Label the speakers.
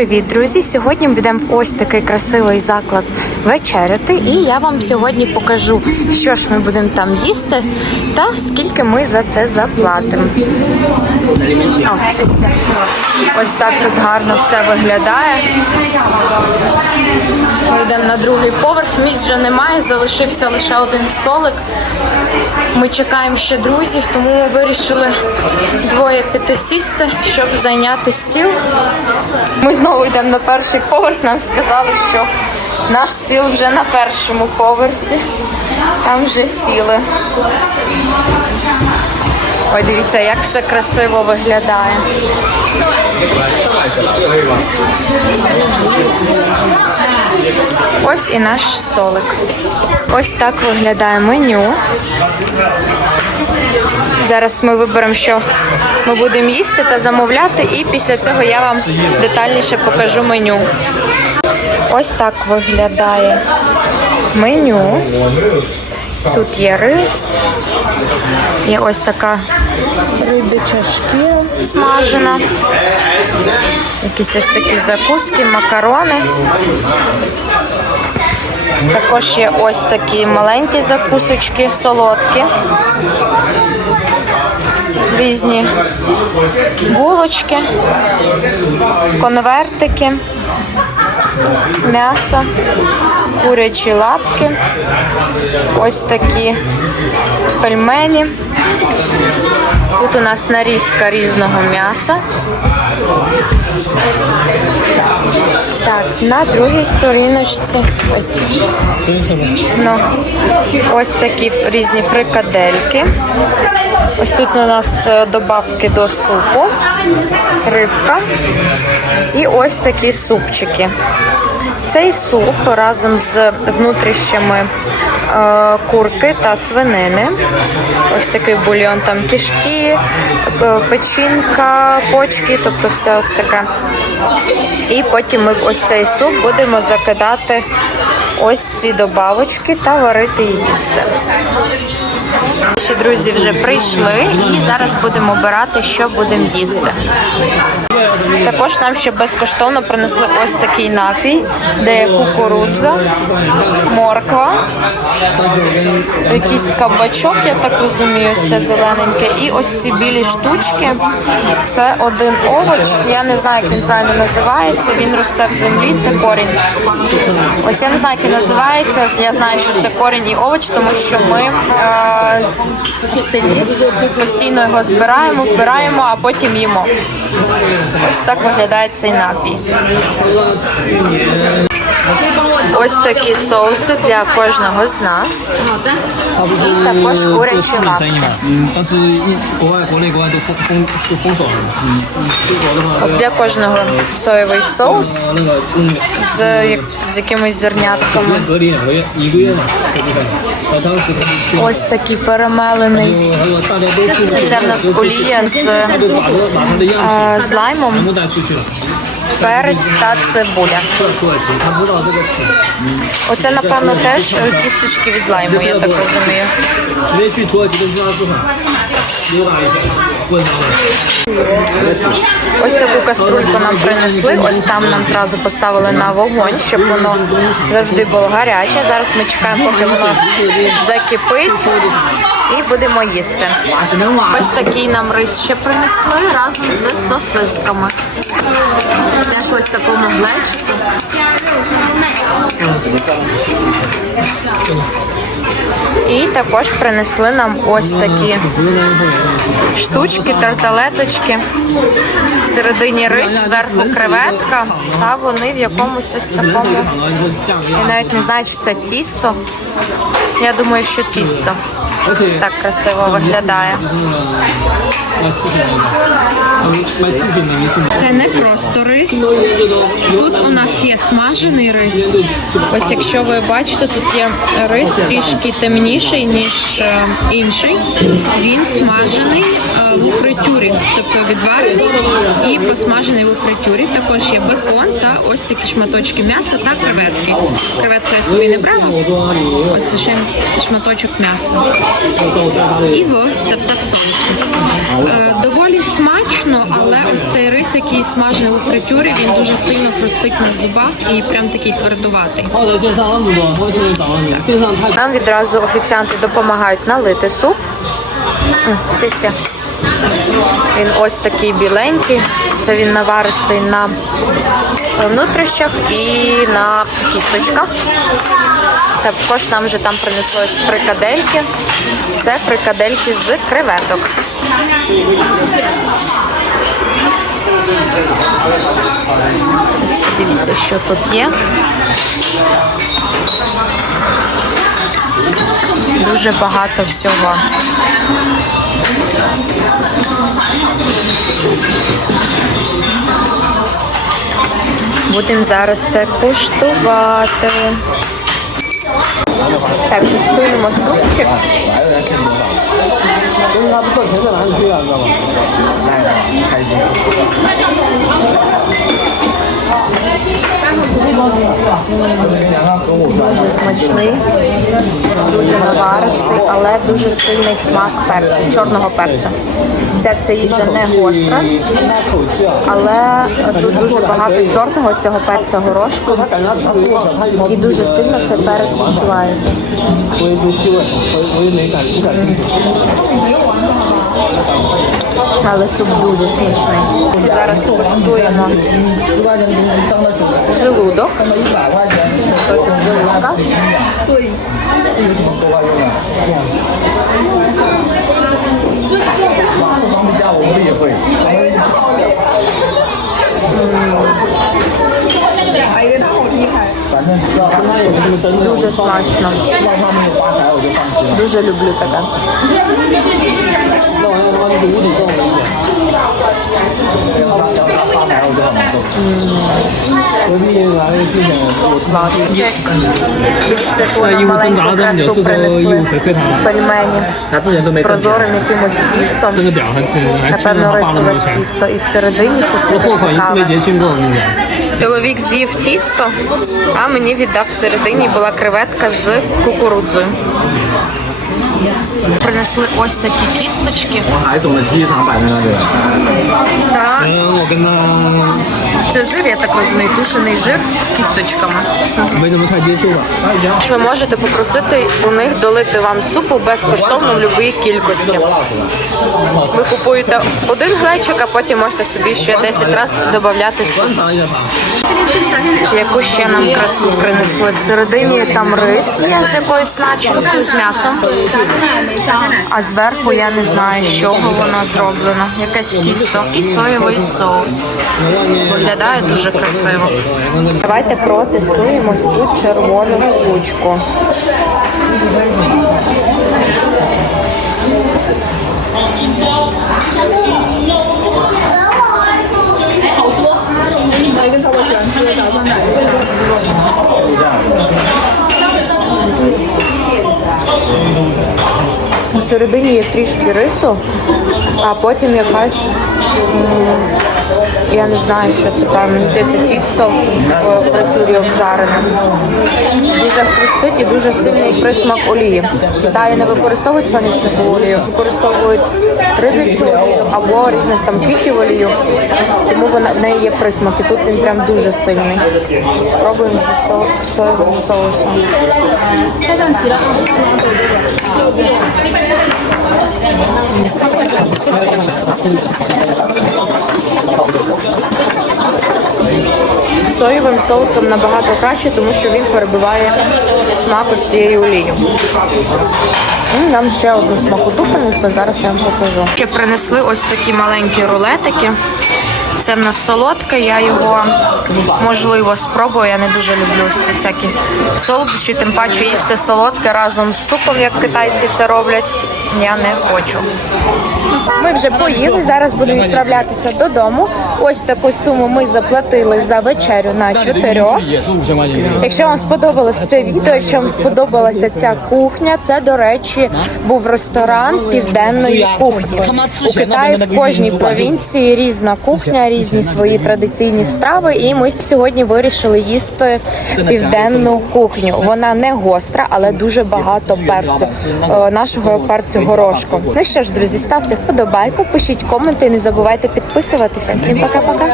Speaker 1: Привіт, друзі! Сьогодні ми йдемо в ось такий красивий заклад вечеряти, і я вам сьогодні покажу, що ж ми будемо там їсти та скільки ми за це заплатимо. О, це все. Ось так тут гарно все виглядає. Ми йдемо на другий поверх. Місць вже немає, залишився лише один столик. Ми чекаємо ще друзів, тому ми вирішили двоє піти сісти, щоб зайняти стіл. Ми знову йдемо на перший поверх. Нам сказали, що наш стіл вже на першому поверсі. Там вже сіли. Ой, дивіться, як все красиво виглядає. Ось і наш столик. Ось так виглядає меню. Зараз ми виберемо, що ми будемо їсти та замовляти, і після цього я вам детальніше покажу меню. Ось так виглядає меню. Тут є рис, є ось така рибяча шкіра смажена, якісь ось такі закуски, макарони. Також є ось такі маленькі закусочки, солодкі, різні булочки, конвертики, м'ясо, курячі лапки, ось такі пельмені. Тут у нас нарізка різного м'яса. Так, на другій сторіночці ну, ось такі різні фрикадельки. Ось тут у нас е, добавки до супу, рибка і ось такі супчики. Цей суп разом з внутрішнями е, курки та свинини. Ось такий бульйон, там кишки, е, печінка, почки, тобто все ось таке. І потім ми ось цей суп будемо закидати ось ці добавочки та варити і їсти. Наші друзі вже прийшли і зараз будемо обирати, що будемо їсти. Також нам ще безкоштовно принесли ось такий напій, де є кукурудза, морква, якийсь кабачок, я так розумію, це зелененьке. І ось ці білі штучки. Це один овоч. Я не знаю, як він правильно називається. Він росте в землі, це корінь. Ось я не знаю, як він називається. Я знаю, що це корінь і овоч, тому що ми е, в селі постійно його збираємо, вбираємо, а потім їмо. Ось так виглядає цей напій. Ось такі соуси для кожного з нас. І також курячі лапки. Для кожного соєвий соус з, з якимись зернятками. Ось такий перемелений. Це в нас олія з, з лаймом перець та цибуля. Оце, напевно, теж кісточки від лайму, я так розумію. Ось таку каструльку нам принесли. Ось там нам зразу поставили на вогонь, щоб воно завжди було гаряче. Зараз ми чекаємо, поки воно закипить і будемо їсти. Ось такий нам рис ще принесли разом з сосисками. Теж ось в такому глечику. І також принесли нам ось такі штучки, тарталеточки. Всередині рис, зверху креветка, та вони в якомусь ось такому. Я навіть не знаю, чи це тісто. Я думаю, що тісто. Ось так красиво виглядає. Це не просто рис. Тут у нас є смажений рис. Ось якщо ви бачите, тут є рис трішки темніший, ніж е, інший. Він смажений е, в фритюрі, тобто відварений і посмажений в фритюрі. Також є бекон та ось такі шматочки м'яса та креветки. Креветки я собі не брала, ось лише шматочок м'яса і в це все в сонці. Е, доволі смачно, але ось цей рис, який смажений у фритюрі, він дуже сильно простить на зубах і прям такий твердуватий. Нам відразу офіціанти допомагають налити суп. Сися. Він ось такий біленький. Це він наваристий на внутрішнях і на кісточках. Також нам вже там принеслось фрикадельки. Це фрикадельки з креветок. Ось Подивіться, що тут є. Дуже багато всього. Будемо зараз це куштувати. 他不是
Speaker 2: 推那
Speaker 1: 么舒服，
Speaker 2: 哪有人推那么好？
Speaker 3: 所以
Speaker 2: 他不知道钱在哪里去啊，知道吗？我来，开心。
Speaker 1: Дуже смачний, дуже наваристий, але дуже сильний смак перцю, чорного перцю. Ця вся їжа не гостра, але тут дуже багато чорного цього перця горошку і дуже сильно це перець відчувається.
Speaker 2: Fala sobre duas assuntos, né? Usar a sua história, né? Juludo. Juludo. 他好厉害。反正知道，是。有发财，我就放心了。就是六六三三。那我要他妈五体动人我就。嗯，隔壁来了之前，我吃垃。
Speaker 1: 在
Speaker 2: 义乌挣
Speaker 1: 扎了这么久，是说义乌回馈
Speaker 2: 他他之前都没
Speaker 1: 挣钱。
Speaker 2: 这个表还，还欠
Speaker 1: 了
Speaker 2: 他那么多钱。这货款一次没结清过，我跟你讲。
Speaker 1: Чоловік з'їв тісто, а мені віддав всередині була креветка з кукурудзою. Принесли ось такі кісточки. Та. Це жир, я так розумію, тушений жир з кісточками. Ви можете попросити у них долити вам супу безкоштовно в будь-якій кількості. Ви купуєте один глечик, а потім можете собі ще 10 разів додати суп. Яку ще нам красу принесли? В середині там рис є з якоюсь начинкою, з м'ясом. А зверху я не знаю, з чого воно зроблено. Якесь тісто і соєвий соус. Для Виглядає дуже красиво. Давайте протестуємо ось ту червону штучку. Всередині є трішки рису, а потім якась. Я не знаю, що це. Мені Здається, тісто в фритюрі обжарене. Дуже хрустить і дуже сильний присмак олії. Китаї не використовують соняшникову олію, використовують риб'ячу або різних там квітів олію. Тому вона в неї є присмак. І тут він прям дуже сильний. Спробуємо зі со- соєвим соусом. Соєвим соусом набагато краще, тому що він перебиває смак ось цієї олії. М, Нам ще одну смакоту принесли, зараз я вам покажу. Ще принесли ось такі маленькі рулетики. Це в нас солодке, я його можливо спробую. Я не дуже люблю ці всякі солодощі, тим паче їсти солодке разом з супом, як китайці це роблять я не хочу. Ми вже поїли. Зараз будемо відправлятися додому. Ось таку суму ми заплатили за вечерю на чотирьох. Якщо вам сподобалось це відео, якщо вам сподобалася ця кухня, це до речі був ресторан південної кухні. У Китаї в кожній провінції різна кухня, різні свої традиційні страви. І ми сьогодні вирішили їсти південну кухню. Вона не гостра, але дуже багато перцю. Е, нашого перцю горошком. Ну що ж, друзі, ставте вподобайку, пишіть коменти і не забувайте підписуватися. Всім пока-пока.